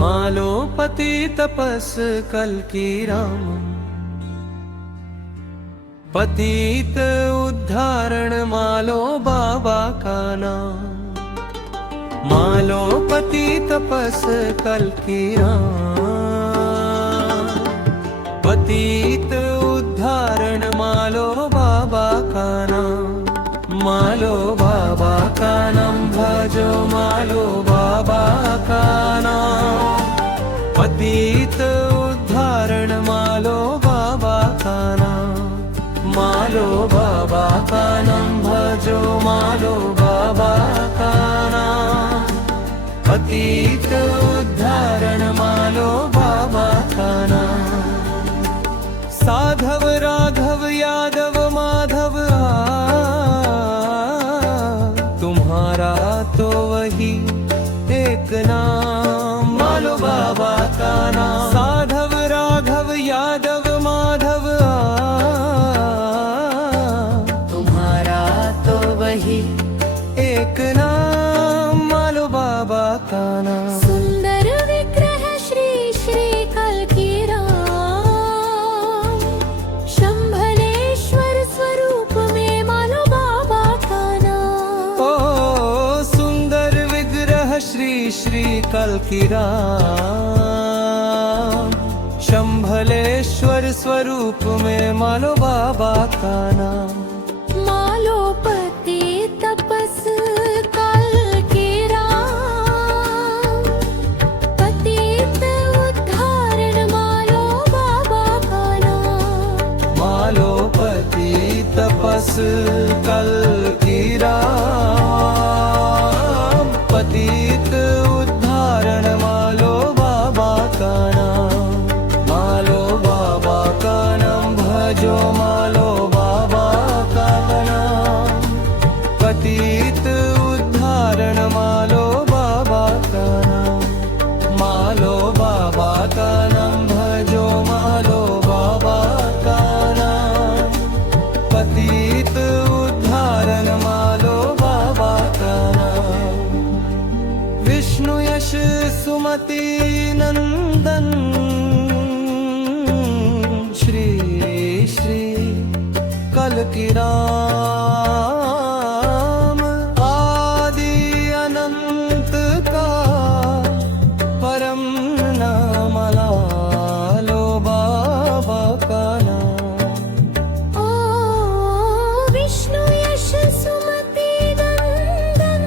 मालो पति तपस कल की राम, पतित उद्धारण मालो बाबा का नाम। मालो पति तपस कल की राम, पतित उद्धारण मालो बाबा का नाम। मालो बाबा का नाम भजो, मालो बाबा का नाम, पतित उद्धारण मालो बाबा का नाम। मालो बाबा का नाम भजो, मालो बाबा का नाम, पतित उद्धारण मालो बाबा का नाम। साधव राघव यादव माधव तुम्हारा तो वही एक नाम, मालो बाबा का नाम। साधव राघव यादव माधव तुम्हारा तो वही एक नाम, मालो बाबा का नाम। सुंदर विग्रह श्री श्री कल की राम, शंभलेश्वर स्वरूप में मालो बाबा का नाम। ओ सुंदर विग्रह श्री श्री कल की राम, शंभलेश्वर स्वरूप में मालो बाबा का नाम। मालो पति तपस कल की राम, पतित उद्धारण मालो बाबा का नाम। मालो पति तपस कल की राम, पतित उद्धारण मालो बाबा का नाम। मालो बाबा का नाम भजो, मालो बाबा का नाम, पतित उद्धारण मालो बाबा का नाम। मालो बाबा का नाम भजो, मालो बाबा का नाम, पतित उद्धारण मालो बाबा का नाम। विष्णु यश सुमति नंदन श्री श्री कल की राम, आदि अनंत का परम नाम लालो बाबा का नाम। ओ विष्णु यश सुमति नंदन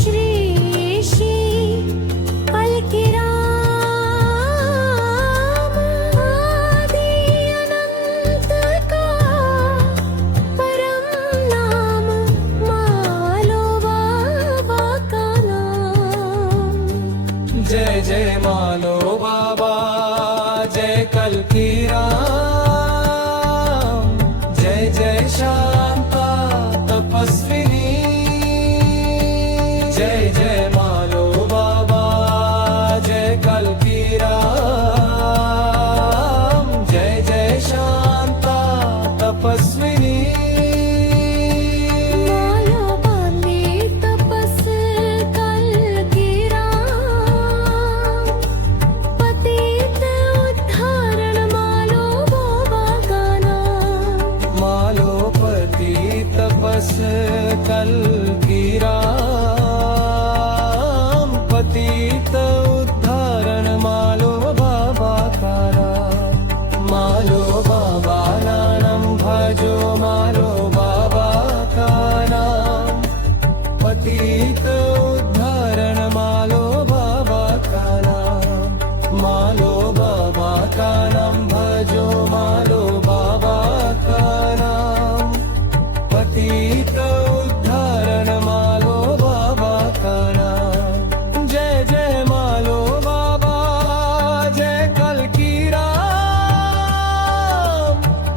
श्री श्री कल की राम, आदि अनंत का परम नाम मालो बाबा का नाम। जय जय मालो बाबा, जय कल की राम, जय जय शांता तपस्विनी। जय जय मालो बाबा, जय कल की राम, जय जय शांता तपस्विनी। मालो बांधे तपस कल की राम, पतित उद्धारण मालो बाबा का नाम। मालो पति तपस कल की राम, पतित उद्धारण मालो बाबा का नाम। मालो बाबा नाम भजो, मालो बाबा का नाम, पतित उद्धारण मालो बाबा का नाम। मालो बाबा का नाम भजो, मालो बाबा का नाम, पतित उद्धारण मालो बाबा का नाम। जय जय मालो बाबा, जय कल की राम,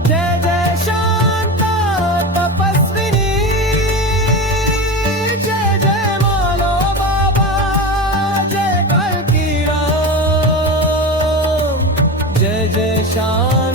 जय जय शांता तपस्विनी। जय जय मालो बाबा, जय कल की राम, जय जय शांता